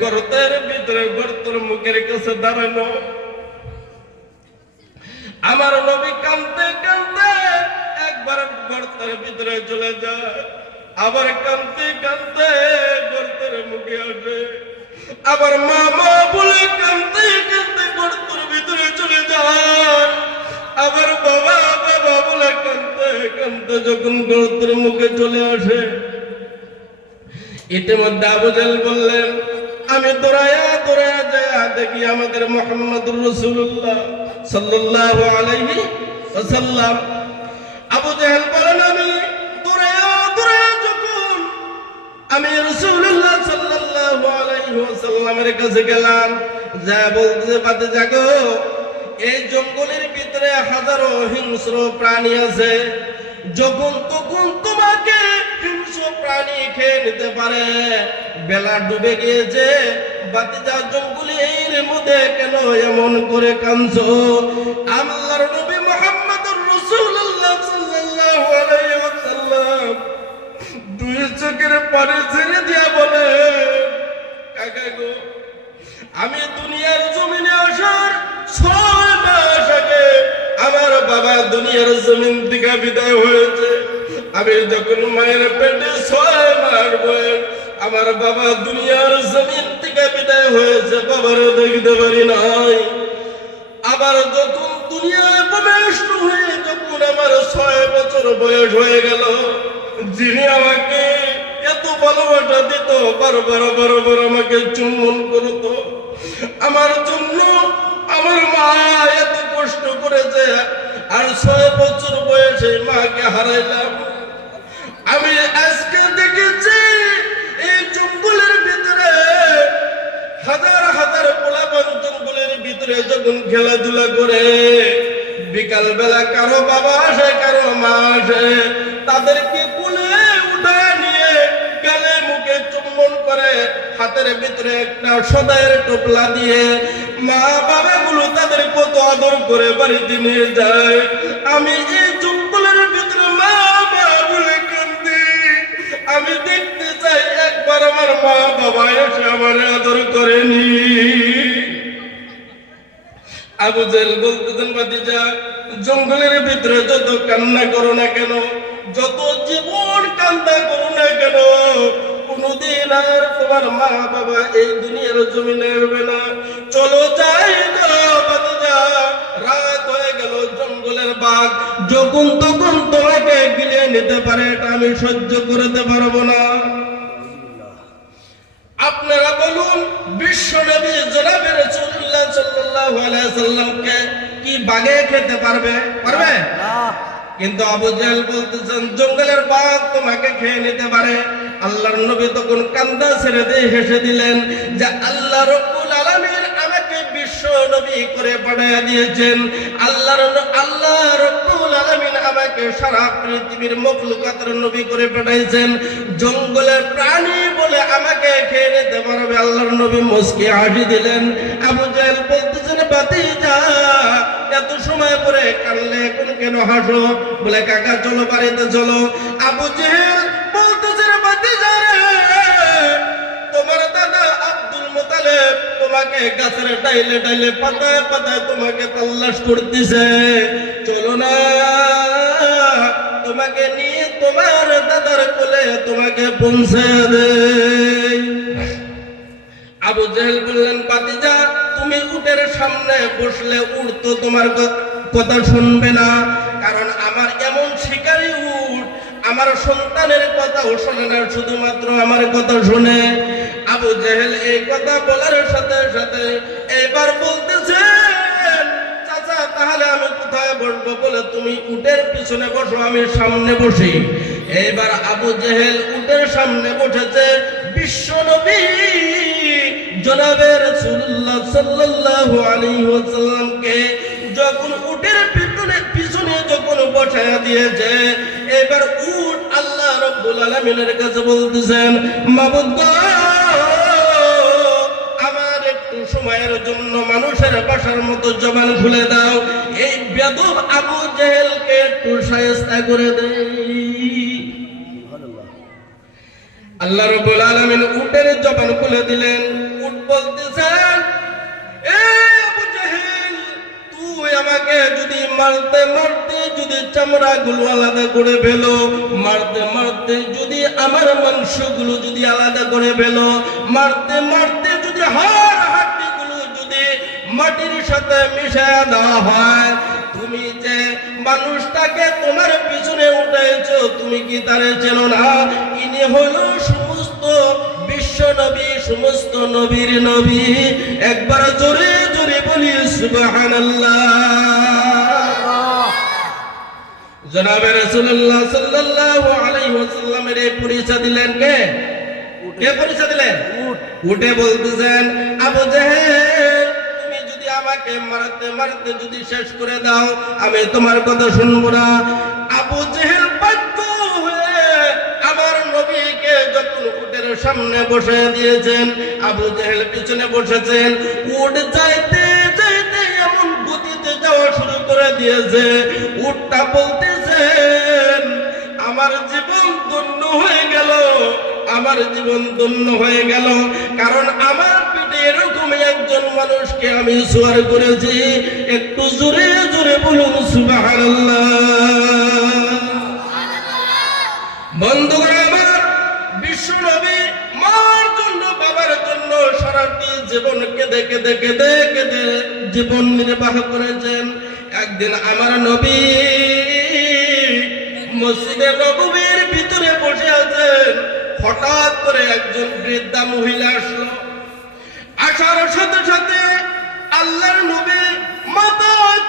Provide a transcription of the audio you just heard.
গর্তের ভিতরে গর্তের মুখের কাছে দাঁড়ানো। আমার নবী কাঁদতে কাঁদতে একবার গর্তের ভিতরে চলে যায়, আবার কাঁদতে কাঁদতে গর্তের মুখে আসে, আবার মা মা বলে কাঁদতে কাঁদতে গর্তের ভিতরে চলে যায়, আবার বাবা বাবা বলে কাঁদতে কাঁদতে যখন গর্তের মুখে চলে আসে। ইতিমধ্যে আবু জাহেল বললেন, আমি দৌড়ায়া দৌড়ায়া যায় দেখি আমাদের মুহাম্মদুর রাসূলুল্লাহ সাল্লাল্লাহু আলাইহি ওয়াসাল্লাম। আবু জাহেল বলেন, আমি দৌড়ায়া দৌড়ায়া যখন আমি রাসূলুল্লাহ সাল্লাল্লাহু আলাইহি ওয়াসাল্লামের কাছে গেলাম, যা বলতে পাতে জাগো, এই জঙ্গলের ভিতরে হাজারো হিংস্র প্রাণী আছে, যখন তখন তোমাকে হিংস্র প্রাণী খেয়ে নিতে পারে। বেলা ডুবে গিয়েছে, বাতিজা জঙ্গলের মধ্যে কেন এমন করে কাঁদছো? আল্লাহর নবী মুহাম্মদুর রাসূলুল্লাহ সাল্লাল্লাহু আলাইহি ওয়াসাল্লাম দুই চোখের পানি ছেড়ে দিয়া বলে, কাকা গো, আমি দুনিয়ার জমিনে আসার 6 মাস আগে আমার বাবা দুনিয়ার জমিন থেকে বিদায় হয়েছে। আমি যখন মায়ের পেটে 6 মাস বয়স, আমার বাবা দুনিয়ার জমিন থেকে বিদায় হয়েছে, বাবারে দেখতে পারি নাই। আবার যখন দুনিয়ায় প্রবেশ হয়ে যখন আমার 6 বছর বয়স হয়ে গেল, যিনি আমাকে এত ভালোবাসা দিত, বারবার বারবার আমাকে চুম্বন করতো, আমার জন্য আমার মা এত কষ্ট করেছে, আর 6 বছর বয়সে মাকে হারাইলাম। আমি আজকে দেখেছি এই জঙ্গলের ভিতরে হাজার হাজার পোলাপান জঙ্গলের ভিতরে যখন খেলাধুলা করে, বিকাল বেলা কারো বাবা আসে কারো মা আসে, তাদেরকে কোলে উঠায় নিয়ে গালে মুখে চুম্বন করে, হাতের ভিতরে একটা সদাইয়ের টোপলা দিয়ে মা বাবা গুলো তাদের কত আদর করে বাড়িতে নিয়ে যায়। আমি এই জঙ্গলের ভিতরে মা মা বলে কান্দি, আমি দেখতে চাই একবার আমার মা বাবা এসে আমার আদর করেনি। আবু জাহেল বলতেছেন, ভাতিজা, জঙ্গলের ভিতরে যত কান্না করো না কেন, যত জীবন কান্না করো না কেন, কোনদিন আর তোমার মা বাবা এই দুনিয়ার জমিনে হবে না। চলো যাই না ভাতিজা, রাত হয়ে গেল, জঙ্গলের বাঘ যখন তখন তোমাকে গিলে নিতে পারে, এটা আমি সহ্য করতে পারবো না। আপনারা বলুন, বিশ্ব নবী জনাবে রাসূলুল্লাহ সাল্লাল্লাহু আলাইহি সাল্লামকে কি বাঘে খেতে পারবে? পারবে না। কিন্তু আবু জাহেল বলতেছেন, জঙ্গলের বাঘ তোমাকে খেয়ে নিতে পারে। আল্লাহর নবী তখন কান্দা ছেড়ে দিয়ে হেসে দিলেন যে আল্লাহ রাব্বুল আলামিন আমাকে বিশ্ব নবী করে পাঠিয়ে দিয়েছেন। আল্লাহ রাব্বুল আলামিন আমাকে সারা পৃথিবীর মখলুকাতের নবী করে পাঠিয়েছেন। জঙ্গলের প্রাণী বলে আমাকে খেয়ে নিতে পারবে। আল্লাহর নবী মুস্কি হাসি দিলেন। আবু জাহেল বলতেছেন, ভাতিজা, এত সময় পরে কানলে এখন কেন হাসো? বলে, কাকা চলো বাড়িতে চলো। আবু জাহেল বলতেছেন, ভাতিজা রে, তোমার দাদা আব্দুল মুতালিব তোমাকে গাছের ডাইলে ডাইলে পাতায় পাতায় তোমাকে তালাশ করতেছে, চলো না, তোমাকে নিয়ে তোমার দাদার কোলে তোমাকে পৌঁছে দেই। আবু জাহেল বললেন, ভাতিজা, তুমি উটের সামনে বসলে উট তো তোমার কথা শুনবে না, কারণ আমার এমন শিকারী উট আমার সন্তানের কথাও শোনে না, শুধুমাত্র আমার কথা শুনে। আবু জাহেল এই কথা বলার সাথে সাথে এবার বলতেছেন, চাচা, তাহলে আমি কোথায় বসবো? বলে, তুমি উটের পিছনে বসো, আমি সামনে বসি। এবার আবু জাহেল উটের সামনে বসেছে। বিশ্ব নবী জনাবে রাসূলুল্লাহ সাল্লাল্লাহু আলাইহি ওয়াসাল্লামকে যখন উটের পিছনে যখন বসায়া দিয়েছে, এবার উট আল্লাহ রাব্বুল আলামিনের কাছে বলতেছেন, মাবুদ গো, আমার একটু সময়ের জন্য মানুষের ভাষার মতো জবান খুলে দাও, এই বেয়াদব আবু জাহেলকে একটু শায়েস্তা করে দেই। আল্লাহ রাব্বুল আলামিন উটের জবান খুলে দিলেন। বলতেছেন, এ আবু জেহেল, তুই আমাকে যদি মারতে মারতে যদি চামড়াগুলো আলাদা করে ফেলো, মারতে মারতে যদি আমার মাংসগুলো যদি আলাদা করে ফেলো, মারতে মারতে যদি হাড় হাড্ডিগুলো যদি মাটির সাথে মিশিয়ে দেওয়া হয়, তুমি যে মানুষটাকে তোমার পিছনে উঠেছো, তুমি কি তারে চেনো না? ইনি হলো সমস্ত বিশ্ব নবী, সমস্ত নবীর নবী। একবার জোরে জোরে বলি সুবহানাল্লাহ। জনাবে রাসূলুল্লাহ সাল্লাল্লাহু আলাইহি ওয়াসাল্লামের এই পরিচয় দিলেন কে? কে পরিচয় দিলেন? উঠে বলতেছেন, আবু জেহেল, তুমি যদি আমাকে মারতে মারতে যদি শেষ করে দাও, আমি তোমার কথা শুনবো না। আবু জেহেল বাধ্য হয়ে আমার নবীকে যখন উটের সামনে বসে দিয়েছেন, আবু জেহেল পিছনে বসেছেন। উট যাইতে যাইতে এমন গতিতে যাওয়া শুরু করে দিয়েছে, উটটা বলতেছেন, আমার জীবন ধন্য হয়ে গেল, আমার জীবন ধন্য হয়ে গেল, কারণ আমার পিঠে এরকম একজন মানুষকে আমি সওয়ার করেছি। একটু জোরে জোরে বলুন সুবহানাল্লাহ। বন্ধুরা আমার, বিশ্ব নবী মার জন্য, বাবার জন্য সারাটি জীবন কেঁদে কেঁদে কেঁদে কেঁদে জীবন নির্বাহ করেছেন। একদিন আমার নবী মসজিদে নববীর ভিতরে বসে আছেন, হঠাৎ করে একজন বৃদ্ধা মহিলা আসলো। আসার সাথে সাথে আল্লাহর নবী